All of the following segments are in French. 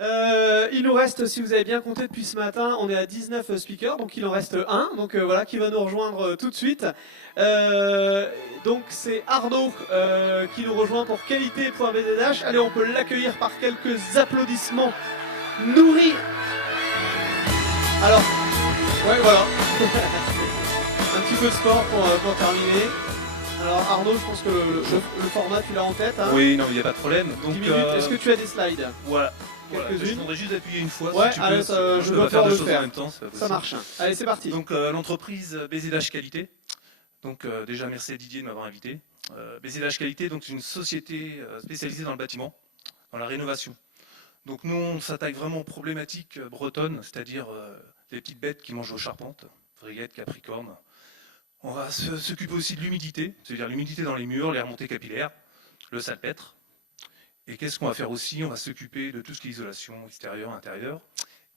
Il nous reste, si vous avez bien compté depuis ce matin, on est à 19 speakers, donc il en reste un, donc voilà, qui va nous rejoindre tout de suite. Euh, donc c'est Arnaud qui nous rejoint pour qualité.bzh. Allez, on peut l'accueillir par quelques applaudissements nourris. Alors, ouais, voilà. Un petit peu de sport pour terminer. Alors Arnaud, je pense que le format tu l'as en tête. Hein. Oui, non, il n'y a pas de problème. 10 minutes. Est-ce que tu as des slides? Voilà. Voilà. Je Quelques-unes. voudrais juste appuyer une fois. Ouais, Si tu allez, peux, ça, je peux dois pas faire le deux choses faire. en même temps. C'est pas Ça possible. marche. Allez, c'est parti. Donc l'entreprise BZH Qualité. Donc déjà merci à Didier de m'avoir invité. BZH Qualité, donc c'est une société spécialisée dans le bâtiment, dans la rénovation. Donc nous on s'attaque vraiment aux problématiques bretonnes, c'est-à-dire les petites bêtes qui mangent aux charpentes, vrillettes, capricornes. On va s'occuper aussi de l'humidité, c'est-à-dire l'humidité dans les murs, les remontées capillaires, le salpêtre. Et qu'est-ce qu'on va faire aussi? On va s'occuper de tout ce qui est isolation extérieure, intérieure,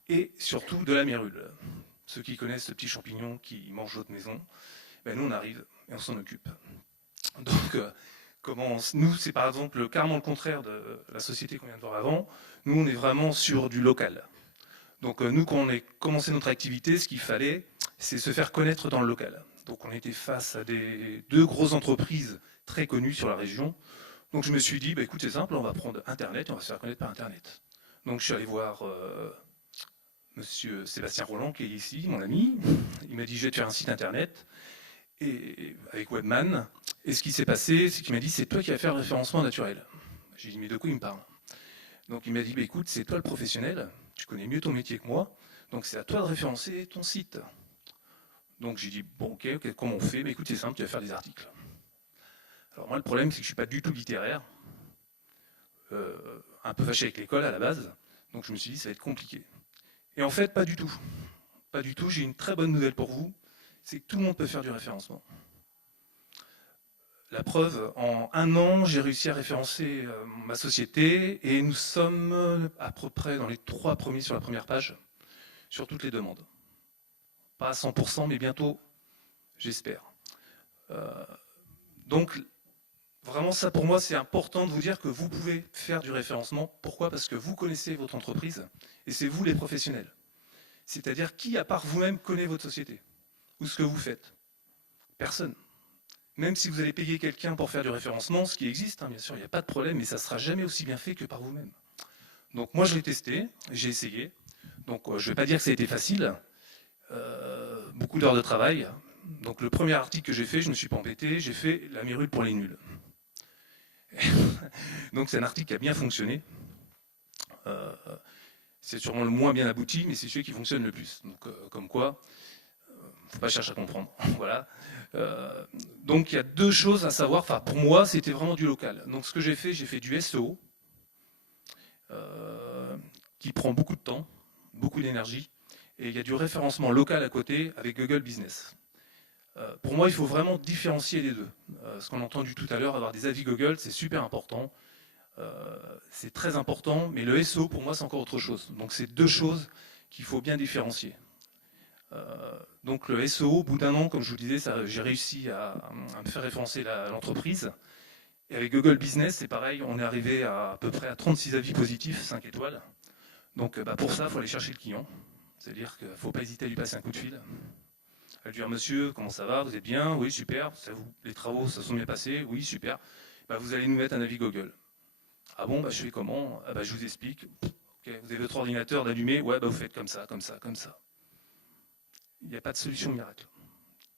et surtout de la mérule. Ceux qui connaissent ce petit champignon qui mange votre maison, ben nous on arrive et on s'en occupe. Donc nous c'est par exemple carrément le contraire de la société qu'on vient de voir avant. Nous on est vraiment sur du local. Donc nous quand on a commencé notre activité, ce qu'il fallait, c'est se faire connaître dans le local. Donc on était face à deux grosses entreprises très connues sur la région. Donc je me suis dit, bah, écoute, c'est simple, on va prendre Internet et on va se faire connaître par Internet. Donc je suis allé voir monsieur Sébastien Roland, qui est ici, mon ami. Il m'a dit, je vais te faire un site Internet et, avec Webman. Et ce qui s'est passé, c'est qu'il m'a dit, c'est toi qui vas faire le référencement naturel. J'ai dit, mais de quoi il me parle? Donc il m'a dit, bah, écoute, c'est toi le professionnel, tu connais mieux ton métier que moi, donc c'est à toi de référencer ton site. Donc j'ai dit, bon, ok, comment on fait? Bah, écoute, c'est simple, tu vas faire des articles. Alors moi, le problème, c'est que je ne suis pas du tout littéraire, un peu fâché avec l'école à la base, donc je me suis dit, ça va être compliqué. Et en fait, pas du tout. Pas du tout, j'ai une très bonne nouvelle pour vous, c'est que tout le monde peut faire du référencement. La preuve, en un an, j'ai réussi à référencer ma société et nous sommes à peu près dans les 3 premiers sur la première page, sur toutes les demandes. Pas à 100%, mais bientôt, j'espère. Donc, vraiment, ça pour moi, c'est important de vous dire que vous pouvez faire du référencement. Pourquoi? Parce que vous connaissez votre entreprise et c'est vous les professionnels. C'est-à-dire qui, à part vous-même, connaît votre société ou ce que vous faites? Personne. Même si vous allez payer quelqu'un pour faire du référencement, ce qui existe, hein, bien sûr, il n'y a pas de problème, mais ça ne sera jamais aussi bien fait que par vous-même. Donc moi, je l'ai testé, j'ai essayé. Donc je ne vais pas dire que ça a été facile. Beaucoup d'heures de travail. Donc le premier article que j'ai fait, je ne me suis pas embêté, j'ai fait la mérule pour les nuls. Donc c'est un article qui a bien fonctionné. C'est sûrement le moins bien abouti, mais c'est celui qui fonctionne le plus. Donc comme quoi, faut pas chercher à comprendre. Voilà. Donc il y a deux choses à savoir. Enfin, pour moi, c'était vraiment du local. Donc ce que j'ai fait du SEO, qui prend beaucoup de temps, beaucoup d'énergie, et il y a du référencement local à côté avec Google Business. Pour moi, il faut vraiment différencier les deux. Ce qu'on a entendu tout à l'heure, avoir des avis Google, c'est super important. C'est très important, mais le SEO, pour moi, c'est encore autre chose. Donc c'est deux choses qu'il faut bien différencier. Donc le SEO, au bout d'un an, comme je vous disais, j'ai réussi à me faire référencer l'entreprise. Et avec Google Business, c'est pareil, on est arrivé à peu près à 36 avis positifs, 5 étoiles. Donc pour ça, il faut aller chercher le client. C'est-à-dire qu'il ne faut pas hésiter à lui passer un coup de fil. À lui dire, monsieur, comment ça va? Vous êtes bien? Oui, super. Les travaux, ça se sont bien passés? Oui, super. Vous allez nous mettre un avis Google. Ah bon, je fais comment? Je vous explique. Okay, vous avez votre ordinateur d'allumer? Ouais, vous faites comme ça, comme ça, comme ça. Il n'y a pas de solution miracle.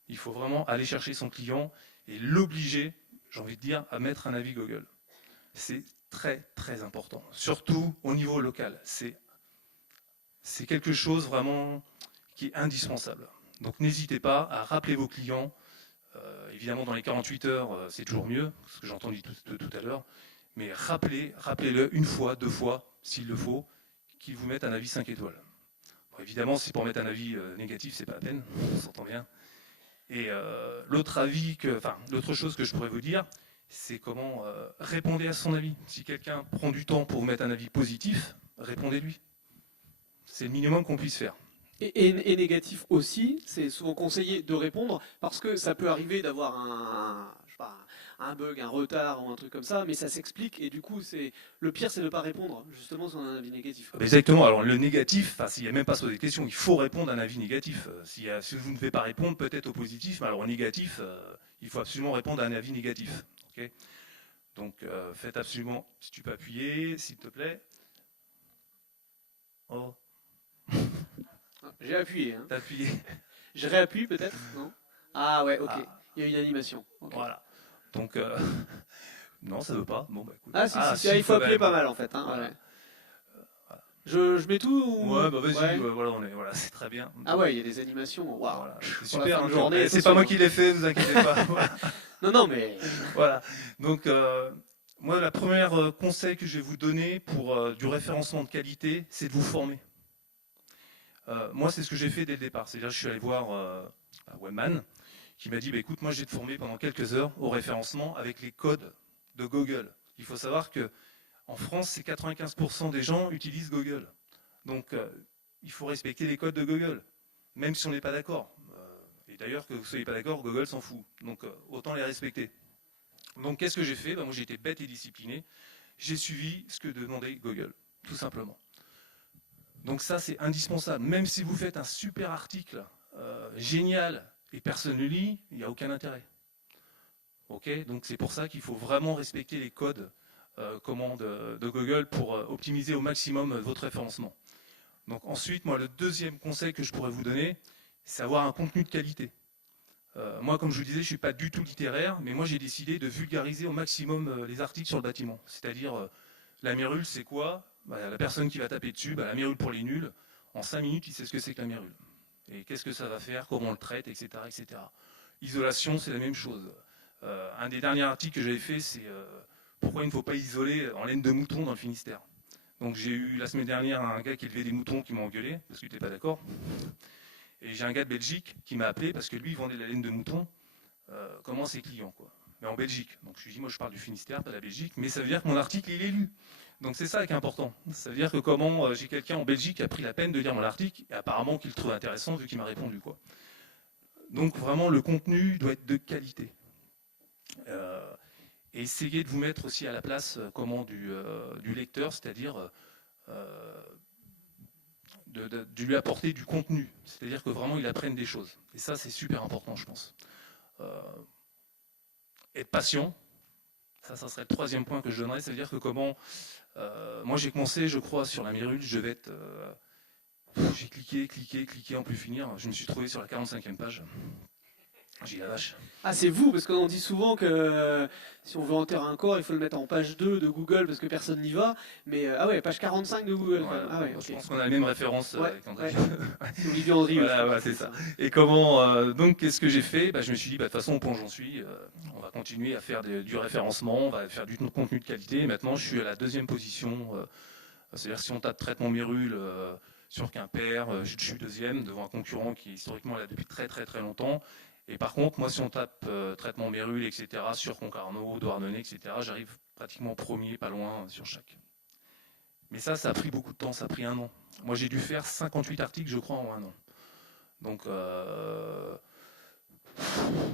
Il faut vraiment aller chercher son client et l'obliger, j'ai envie de dire, à mettre un avis Google. C'est très, très important. Surtout au niveau local. C'est quelque chose vraiment qui est indispensable. Donc n'hésitez pas à rappeler vos clients. Évidemment, dans les 48 heures, c'est toujours mieux, ce que j'ai entendu tout à l'heure. Mais rappelez-le une fois, deux fois, s'il le faut, qu'ils vous mettent un avis 5 étoiles. Bon, évidemment, si pour mettre un avis négatif, c'est pas la peine, on s'entend bien. Et l'autre chose que je pourrais vous dire, c'est comment répondre à son avis. Si quelqu'un prend du temps pour vous mettre un avis positif, répondez-lui. C'est le minimum qu'on puisse faire. Et négatif aussi, c'est souvent conseillé de répondre parce que ça peut arriver d'avoir pas, un bug, un retard ou un truc comme ça, mais ça s'explique et du coup, le pire, c'est de ne pas répondre justement sur un avis négatif. Exactement. Alors le négatif, s'il n'y a même pas sur des questions, il faut répondre à un avis négatif. Si vous ne devez pas répondre, peut-être au positif, mais alors au négatif, il faut absolument répondre à un avis négatif. Okay, donc faites absolument, si tu peux appuyer, s'il te plaît. Oh. J'ai appuyé. Hein. T'as appuyé. Je réappuie peut-être. Non. Ah ouais, ok. Ah. Il y a une animation. Okay. Voilà. Donc non, ça veut pas. Bon bah écoute. Si, il faut appuyer pas mal en fait. Hein, voilà. Ouais. Je mets tout ou... Ouais, bah vas-y, voilà, c'est très bien. Ah ouais, il y a des animations. Waouh. Voilà, c'est super. Hein, journée. C'est pas moi qui l'ai fait, ne vous inquiétez pas. Voilà. Non, mais. Voilà. Donc moi, la première conseil que je vais vous donner pour du référencement de qualité, c'est de vous former. Moi, c'est ce que j'ai fait dès le départ. C'est-à-dire, je suis allé voir un webman qui m'a dit, bah, écoute, moi, je vais te former pendant quelques heures au référencement avec les codes de Google. Il faut savoir que en France, c'est 95% des gens utilisent Google. Donc, il faut respecter les codes de Google, même si on n'est pas d'accord. Et d'ailleurs, que vous ne soyez pas d'accord, Google s'en fout. Donc, autant les respecter. Donc, qu'est-ce que j'ai fait ? Moi, j'ai été bête et discipliné. J'ai suivi ce que demandait Google, tout simplement. Donc ça, c'est indispensable. Même si vous faites un super article génial et personne ne le lit, il n'y a aucun intérêt. Okay, donc c'est pour ça qu'il faut vraiment respecter les codes de Google pour optimiser au maximum votre référencement. Donc ensuite, moi, le deuxième conseil que je pourrais vous donner, c'est avoir un contenu de qualité. Moi, comme je vous disais, je ne suis pas du tout littéraire, mais moi, j'ai décidé de vulgariser au maximum les articles sur le bâtiment. C'est-à-dire, la mérule, c'est quoi ? La personne qui va taper dessus, la mérule pour les nuls, en 5 minutes, il sait ce que c'est que la mérule. Et qu'est-ce que ça va faire, comment on le traite, etc. etc. Isolation, c'est la même chose. Un des derniers articles que j'avais fait, c'est pourquoi il ne faut pas isoler en laine de mouton dans le Finistère. Donc j'ai eu la semaine dernière un gars qui élevait des moutons qui m'a engueulé, parce qu'il n'était pas d'accord. Et j'ai un gars de Belgique qui m'a appelé, parce que lui, il vendait de la laine de mouton, comme ses clients, quoi. Mais en Belgique. Donc je lui ai dit, moi je parle du Finistère, pas de la Belgique, mais ça veut dire que mon article, il est lu. Donc c'est ça qui est important. Ça veut dire que comment j'ai quelqu'un en Belgique qui a pris la peine de lire mon article, et apparemment qu'il le trouve intéressant vu qu'il m'a répondu, quoi. Donc vraiment, le contenu doit être de qualité. Et essayez de vous mettre aussi à la place du lecteur, c'est-à-dire de lui apporter du contenu. C'est-à-dire que vraiment, il apprenne des choses. Et ça, c'est super important, je pense. Être patient, ça serait le troisième point que je donnerais. Ça veut dire que moi, j'ai commencé, je crois, sur la mérule, j'ai cliqué, en plus finir. Je me suis trouvé sur la 45e page. J'ai la vache. Ah, c'est vous, parce qu'on dit souvent que si on veut enterrer un corps, il faut le mettre en page 2 de Google parce que personne n'y va. Mais ah ouais, page 45 de Google. Ouais, ah ouais, je pense qu'on a la même référence. C'est Olivier Andrieux. Voilà, c'est ça. Et donc, qu'est-ce que j'ai fait ? Je me suis dit, de toute façon, au point où j'en suis, on va continuer à faire du référencement, on va faire du contenu de qualité. Et maintenant, je suis à la deuxième position. C'est-à-dire, si on tape traitement Mérule sur Quimper, je suis deuxième devant un concurrent qui historiquement est là depuis très très très longtemps. Et par contre, moi, si on tape traitement Mérule, etc., sur Concarneau, Douarnenez, etc., j'arrive pratiquement premier, pas loin, sur chaque. Mais ça a pris beaucoup de temps, ça a pris 1 an. Moi, j'ai dû faire 58 articles, je crois, en 1 an. Donc,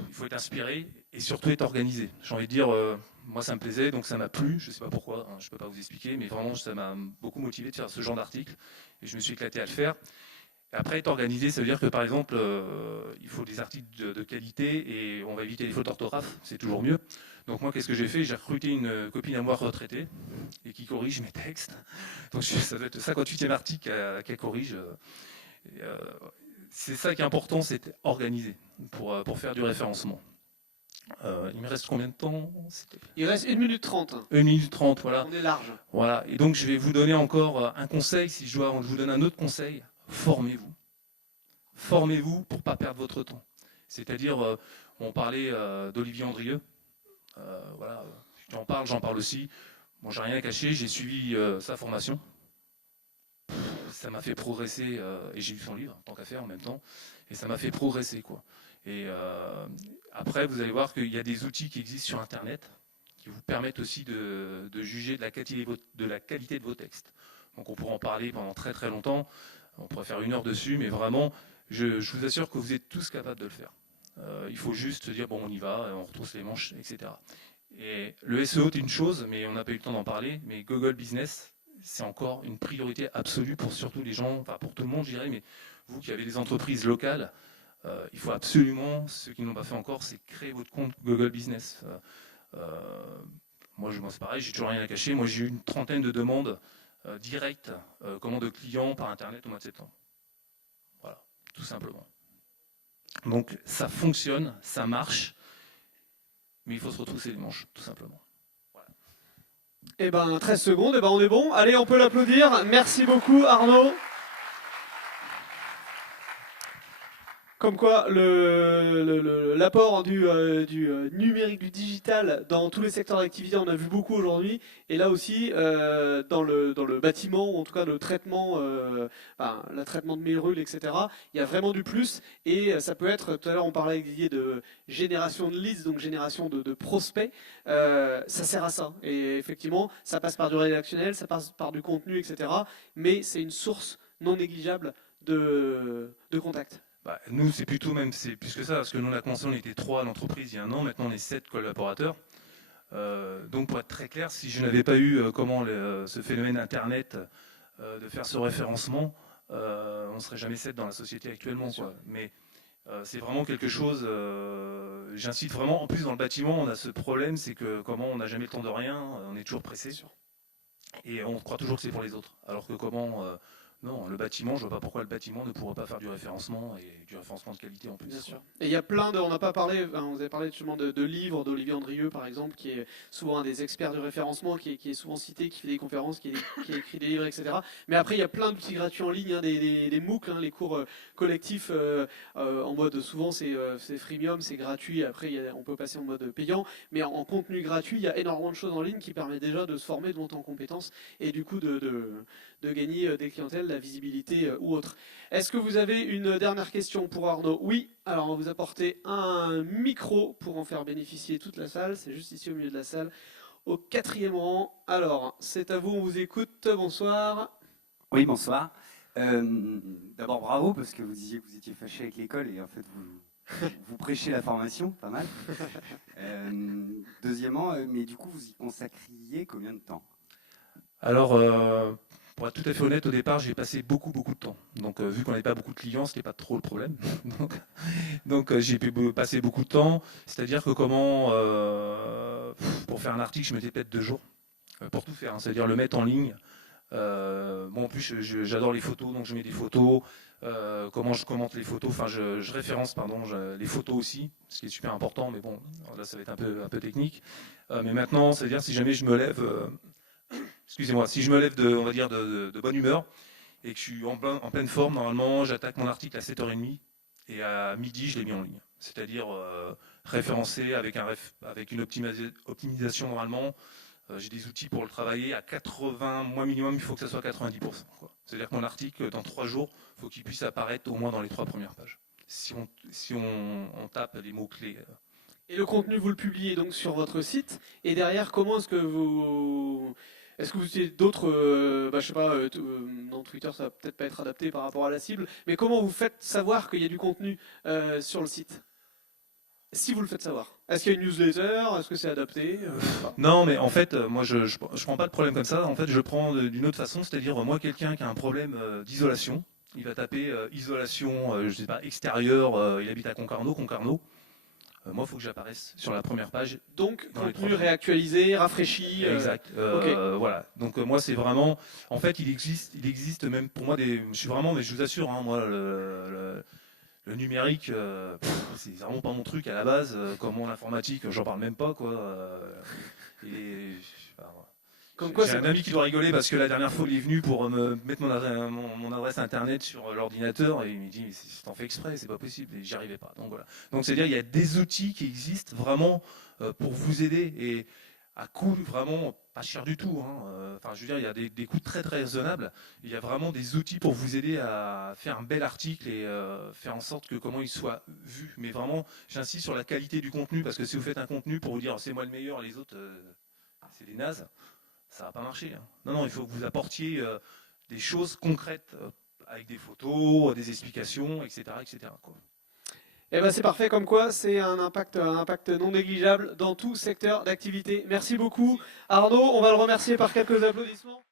il faut être inspiré et surtout être organisé. J'ai envie de dire, moi, ça me plaisait, donc ça m'a plu. Je ne sais pas pourquoi, je ne peux pas vous expliquer, mais vraiment, ça m'a beaucoup motivé de faire ce genre d'article. Et je me suis éclaté à le faire. Après, être organisé, ça veut dire que, par exemple, il faut des articles de qualité et on va éviter les fautes d'orthographe, c'est toujours mieux. Donc moi, qu'est-ce que j'ai fait ? J'ai recruté une copine à moi retraitée et qui corrige mes textes. Donc ça doit être le 58e article qu'elle corrige. C'est ça qui est important, c'est organisé pour faire du référencement. Il me reste combien de temps ? Il reste 1 minute 30. 1 minute 30, voilà. On est large. Voilà. Et donc, je vais vous donner encore un conseil. Si je vous donne un autre conseil, formez-vous. Formez-vous pour ne pas perdre votre temps. C'est-à-dire, on parlait d'Olivier Andrieux. Voilà, tu en parles, j'en parle aussi. Bon, j'ai rien à cacher, j'ai suivi sa formation. Ça m'a fait progresser, et j'ai lu son livre, tant qu'à faire en même temps, et ça m'a fait progresser, quoi. Et après, vous allez voir qu'il y a des outils qui existent sur Internet qui vous permettent aussi de juger de la qualité de vos textes. Donc on pourra en parler pendant très très longtemps, on pourrait faire 1 heure dessus, mais vraiment, je vous assure que vous êtes tous capables de le faire. Il faut juste se dire, bon, on y va, on retrousse les manches, etc. Et le SEO est une chose, mais on n'a pas eu le temps d'en parler, mais Google Business, c'est encore une priorité absolue pour surtout les gens, enfin pour tout le monde, je dirais, mais vous qui avez des entreprises locales, il faut absolument, ceux qui ne l'ont pas fait encore, c'est créer votre compte Google Business. Moi, c'est pareil, j'ai toujours rien à cacher. Moi, j'ai eu une trentaine de demandes directes, commandes de clients par Internet au mois de septembre. Voilà, tout simplement. Donc, ça fonctionne, ça marche, mais il faut se retrousser les manches, tout simplement. Voilà. Eh ben, 13 secondes, eh ben, on est bon. Allez, on peut l'applaudir. Merci beaucoup, Arnaud. Comme quoi, l'apport du numérique, du digital dans tous les secteurs d'activité, on a vu beaucoup aujourd'hui. Et là aussi, dans le bâtiment, ou en tout cas le traitement, le traitement de mail-rules, etc., il y a vraiment du plus. Et ça peut être, tout à l'heure on parlait avec Didier de génération de leads, donc génération de prospects. Ça sert à ça. Et effectivement, ça passe par du rédactionnel, ça passe par du contenu, etc. Mais c'est une source non négligeable de contacts. Bah, nous, c'est plutôt même, c'est plus que ça, parce que nous, on a commencé, on était 3 à l'entreprise il y a un an, maintenant on est 7 collaborateurs. Donc pour être très clair, si je n'avais pas eu ce phénomène Internet de faire ce référencement, on ne serait jamais 7 dans la société actuellement. Quoi. Mais c'est vraiment quelque chose, j'incite vraiment, en plus dans le bâtiment, on a ce problème, c'est que comment on n'a jamais le temps de rien, on est toujours pressé. Et on croit toujours que c'est pour les autres. Alors que non, le bâtiment, je vois pas pourquoi le bâtiment ne pourrait pas faire du référencement et du référencement de qualité en plus. Bien sûr. Et il y a plein de, on n'a pas parlé, vous avez parlé justement de livres d'Olivier Andrieux par exemple, qui est souvent un des experts du référencement, qui est souvent cité, qui fait des conférences, qui a écrit des livres, etc. Mais après il y a plein d'outils gratuits en ligne, des MOOC, les cours collectifs en mode, souvent c'est freemium, c'est gratuit, après on peut passer en mode payant, mais en contenu gratuit, il y a énormément de choses en ligne qui permettent déjà de se former, de monter en compétences et du coup de gagner des clientèles, la visibilité ou autre. Est-ce que vous avez une dernière question pour Arnaud? Oui, alors on va vous apporter un micro pour en faire bénéficier toute la salle, c'est juste ici au milieu de la salle, au 4e rang. Alors, c'est à vous, on vous écoute, bonsoir. Oui, bonsoir. D'abord bravo, parce que vous disiez que vous étiez fâché avec l'école et en fait vous prêchez la formation, pas mal. Deuxièmement, mais du coup vous y consacriez combien de temps? Alors, pour être tout à fait honnête, au départ, j'ai passé beaucoup de temps. Donc, vu qu'on n'avait pas beaucoup de clients, ce n'était pas trop le problème. donc j'ai pu passer beaucoup de temps. C'est-à-dire que pour faire un article, je mettais peut-être 2 jours pour tout faire. Hein. C'est-à-dire le mettre en ligne. En plus, j'adore les photos, donc je mets des photos. Comment je commente les photos, enfin je référence les photos aussi, ce qui est super important, mais bon, là ça va être un peu technique. Mais maintenant, c'est-à-dire si jamais je me lève, excusez-moi, si je me lève on va dire de bonne humeur et que je suis en pleine forme, normalement j'attaque mon article à 7h30 et à midi je l'ai mis en ligne. C'est-à-dire référencé avec une optimisation normalement. J'ai des outils pour le travailler à 80, moi minimum, il faut que ça soit 90%. C'est-à-dire que mon article, dans 3 jours, il faut qu'il puisse apparaître au moins dans les 3 premières pages. Si on tape les mots-clés. Et le contenu, vous le publiez donc sur votre site. Et derrière, comment est-ce que vous... Est-ce que vous utilisez d'autres... je sais pas, dans Twitter, ça va peut-être pas être adapté par rapport à la cible. Mais comment vous faites savoir qu'il y a du contenu sur le site ? Si vous le faites savoir. Est-ce qu'il y a une newsletter? Est-ce que c'est adapté? Non, mais en fait, moi, je prends pas de problème comme ça. En fait, je prends d'une autre façon, c'est-à-dire, moi, quelqu'un qui a un problème d'isolation, il va taper isolation, je sais pas, extérieure, il habite à Concarneau. Moi, il faut que j'apparaisse sur la première page. Donc, contenu réactualisé, rafraîchi. Exact. Okay. Voilà. Donc, moi, c'est vraiment... En fait, il existe même pour moi des... Je suis vraiment... Mais je vous assure, hein, moi, le numérique, c'est vraiment pas mon truc à la base. Comment l'informatique, j'en parle même pas, quoi. J'ai un ami qui doit rigoler parce que la dernière fois, il est venu pour me mettre mon adresse internet sur l'ordinateur et il me dit « t'en fais exprès, c'est pas possible » et j'y arrivais pas. Donc voilà. Donc c'est-à-dire il y a des outils qui existent vraiment pour vous aider et à coût vraiment pas cher du tout. Hein. Enfin, je veux dire, il y a des coûts très raisonnables. Il y a vraiment des outils pour vous aider à faire un bel article et faire en sorte que comment il soit vu. Mais vraiment, j'insiste sur la qualité du contenu parce que si vous faites un contenu pour vous dire c'est moi le meilleur, les autres c'est des nazes, ça va pas marcher. Hein. Non, il faut que vous apportiez des choses concrètes avec des photos, des explications, etc., etc. Quoi. Eh ben c'est parfait, comme quoi c'est un impact non négligeable dans tout secteur d'activité. Merci beaucoup Arnaud, on va le remercier par quelques applaudissements.